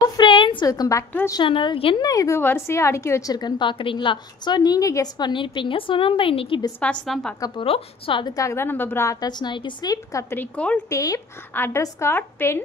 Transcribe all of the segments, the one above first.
Hello friends, welcome back to the channel. என்ன இது வரிசையா அடுக்கி வச்சிருக்கேன்னு பார்க்குறீங்களா? ஸோ நீங்கள் கெஸ் பண்ணியிருப்பீங்க. ஸோ நம்ம இன்னைக்கு டிஸ்பேட்ச் தான் பார்க்க போகிறோம். ஸோ அதுக்காக தான் நம்ம bra attach நைட்டி ஸ்லிப், கத்திரிக்கோல், tape, address card, pen,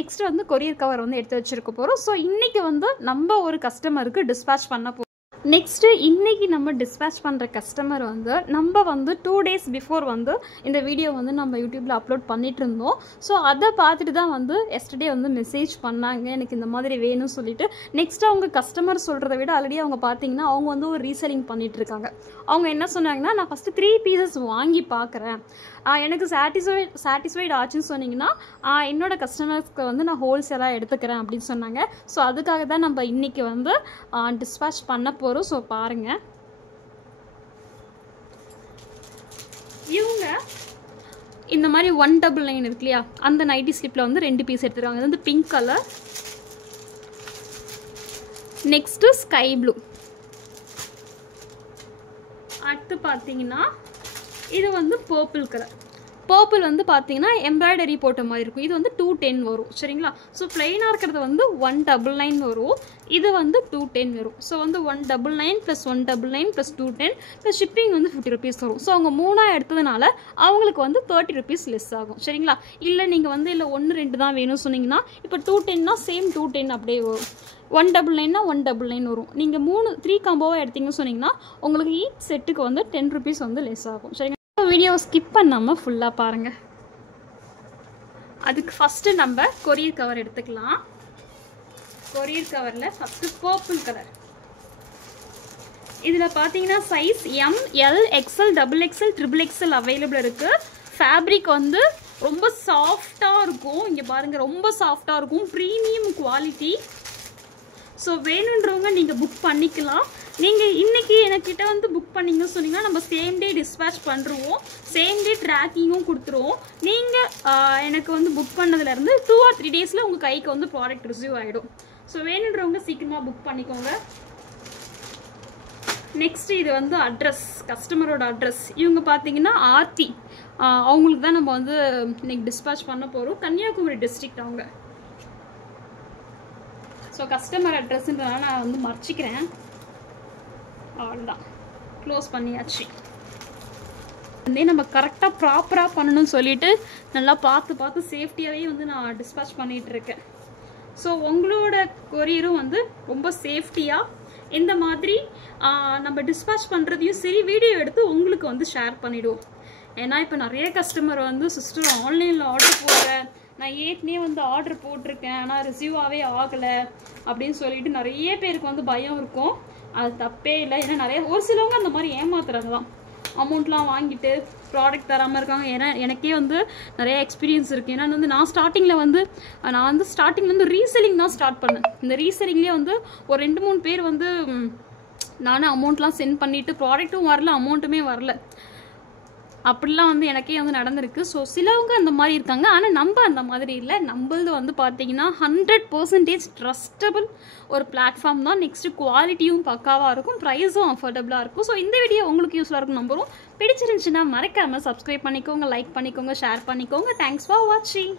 next வந்து கொரியர் கவர் வந்து எடுத்து வச்சிருக்க போகிறோம். ஸோ இன்னைக்கு வந்து நம்ம ஒரு கஸ்டமருக்கு டிஸ்பேட்ச் பண்ண போகிறோம். நெக்ஸ்ட்டு இன்றைக்கி நம்ம டிஸ்பேட்ச் பண்ணுற கஸ்டமர் வந்து நம்ம வந்து 2 days பிஃபோர் வந்து இந்த வீடியோ வந்து நம்ம யூடியூப்பில் அப்லோட் பண்ணிட்டு இருந்தோம். ஸோ அதை பார்த்துட்டு தான் வந்து எஸ்டர்டே வந்து மெசேஜ் பண்ணாங்க, எனக்கு இந்த மாதிரி வேணும்னு சொல்லிட்டு. நெக்ஸ்ட் அவங்க கஸ்டமர் சொல்கிறத விட ஆல்ரெடி அவங்க பார்த்தீங்கன்னா அவங்க வந்து ஒரு ரீசெல்லிங் பண்ணிட்டு இருக்காங்க. அவங்க என்ன சொன்னாங்கன்னா, நான் ஃபஸ்ட்டு 3 pieces வாங்கி பார்க்குறேன், எனக்கு சாட்டிஸ்ஃபைட் ஆச்சுன்னு சொன்னீங்கன்னா என்னோட கஸ்டமர்ஸ்க்கு வந்து நான் ஹோல்சேலாக எடுத்துக்கிறேன் அப்படின்னு சொன்னாங்க. ஸோ அதுக்காக தான் நம்ம இன்றைக்கி வந்து டிஸ்பேட்ச் பண்ண போகிறோம். ஸோ பாருங்கள், இவங்க இந்த மாதிரி 199 இருக்கு இல்லையா, அந்த நைட்டி ஸ்லிப்பில் வந்து 2 பீஸ் எடுத்துருக்காங்க. இது வந்து pink colour, next sky blue. அடுத்து பார்த்தீங்கன்னா இது வந்து பர்பிள் கலர். பர்பிள் வந்து பார்த்தீங்கன்னா எம்ப்ராய்டரி போட்ட மாதிரி இருக்கும். இது வந்து 210 வரும், சரிங்களா? ஸோ பிளெயினாக இருக்கிறது வந்து 199 வரும், இது வந்து 210 வரும். ஸோ வந்து 199 + 199 + 210 ப்ளஸ் ஷிப்பிங் வந்து 50 rupees வரும். ஸோ அவங்க 3 எடுத்ததுனால அவங்களுக்கு வந்து 30 rupees லெஸ் ஆகும், சரிங்களா? இல்லை நீங்கள் வந்து இல்லை 1-2 தான் வேணும்னு சொன்னீங்கன்னா இப்போ 210னா சேம் 210 அப்படியே வரும். 199னா 199 வரும். நீங்கள் 3 காம்போவாக எடுத்தீங்கன்னு சொன்னீங்கன்னா உங்களுக்கு ஈச் செட்டுக்கு வந்து 10 rupees வந்து லெஸ் ஆகும், சரிங்களா? வீடியோவை ஸ்கிப் பண்ணாமல் ஃபுல்லாக பாருங்கள். அதுக்கு ஃபஸ்ட்டு நம்ம கொரியர் கவர் எடுத்துக்கலாம். கொரியர் கவரில் ஃபஸ்ட்டு பர்பிள் கலர். இதில் பார்த்தீங்கன்னா size M, L, XL, XXL, XXL available இருக்குது. ஃபேப்ரிக் வந்து ரொம்ப சாஃப்டாக இருக்கும். இங்கே பாருங்கள், ரொம்ப சாஃப்டாக இருக்கும், ப்ரீமியம் குவாலிட்டி. ஸோ வேணுன்றவங்க நீங்கள் புக் பண்ணிக்கலாம். நீங்கள் இன்றைக்கி என்கிட்ட வந்து புக் பண்ணிங்கன்னு சொன்னீங்கன்னா நம்ம சேம் டே டிஸ்பேட்ச் பண்ணுறோம், சேம் டே ட்ராக்கிங்கும் கொடுத்துருவோம். நீங்கள் எனக்கு வந்து புக் பண்ணதுலேருந்து 2 or 3 days உங்கள் கைக்கு வந்து ப்ராடக்ட் ரிசீவ் ஆகிடும். ஸோ வேணுன்றவங்க சீக்கிரமாக புக் பண்ணிக்கோங்க. நெக்ஸ்ட் இது வந்து அட்ரஸ், கஸ்டமரோட அட்ரஸ். இவங்க பார்த்தீங்கன்னா ஆர்த்தி, அவங்களுக்கு தான் நம்ம வந்து இன்னைக்கு டிஸ்பேட்ச் பண்ண போகிறோம். கன்னியாகுமரி டிஸ்ட்ரிக்ட் அவங்க. ஸோ கஸ்டமர் அட்ரஸ்ன்றதுனால நான் வந்து மறைச்சிக்கிறேன். அவ்வளோதான், க்ளோஸ் பண்ணியாச்சு. வந்து நம்ம கரெக்டாக ப்ராப்பராக பண்ணணும்னு சொல்லிட்டு நல்லா பார்த்து சேஃப்டியாகவே வந்து நான் டிஸ்பேட்ச் பண்ணிகிட்ருக்கேன். ஸோ உங்களோட கொரியரும் வந்து ரொம்ப சேஃப்டியாக இந்த மாதிரி நம்ம டிஸ்பேட்ச் பண்ணுறதையும் சரி வீடியோ எடுத்து உங்களுக்கு வந்து ஷேர் பண்ணிவிடுவோம். ஏன்னா இப்போ நிறைய கஸ்டமர் வந்து சிஸ்டர் ஆன்லைனில் ஆர்டர் போடுறேன், நான் ஏற்கனவே வந்து ஆர்டர் போட்டிருக்கேன் ஆனால் ரிசீவாகவே ஆகலை அப்படின்னு சொல்லிட்டு நிறைய பேருக்கு வந்து பயம் இருக்கும். அது தப்பே இல்லை. ஏன்னா நிறைய ஒரு சிலவங்க அந்த மாதிரி ஏமாத்துறாங்க தான், அமௌண்ட்லாம் வாங்கிட்டு ப்ராடக்ட் தராமல் இருக்காங்க. ஏன்னா எனக்கே வந்து நிறைய எக்ஸ்பீரியன்ஸ் இருக்குது. ஏன்னா வந்து நான் ஸ்டார்டிங்கில் வந்து ரீசெல்லிங் தான் ஸ்டார்ட் பண்ணேன். இந்த ரீசெல்லிங்லேயே வந்து ஒரு 2-3 பேர் வந்து நானும் அமௌண்ட்லாம் சென்ட் பண்ணிவிட்டு ப்ராடக்ட்டும் வரல, அமௌண்ட்டுமே வரல. அப்படிலாம் வந்து எனக்கே வந்து நடந்திருக்கு. ஸோ சிலவங்க அந்த மாதிரி இருக்காங்க, ஆனால் நம்ம அந்த மாதிரி இல்லை. நம்மளது வந்து பார்த்தீங்கன்னா 100% ட்ரஸ்டபிள் ஒரு பிளாட்ஃபார்ம் தான். நெக்ஸ்ட்டு குவாலிட்டியும் பக்காவாக இருக்கும், ப்ரைஸும் அஃபோர்டபுளாக இருக்கும். ஸோ இந்த வீடியோ உங்களுக்கு யூஸ்ஃபுல்லாக இருக்கும் நம்புறோம். பிடிச்சிருந்துச்சுன்னா மறக்காமல் சப்ஸ்கிரைப் பண்ணிக்கோங்க, லைக் பண்ணிக்கோங்க, ஷேர் பண்ணிக்கோங்க. தேங்க்ஸ் ஃபார் வாட்சிங்.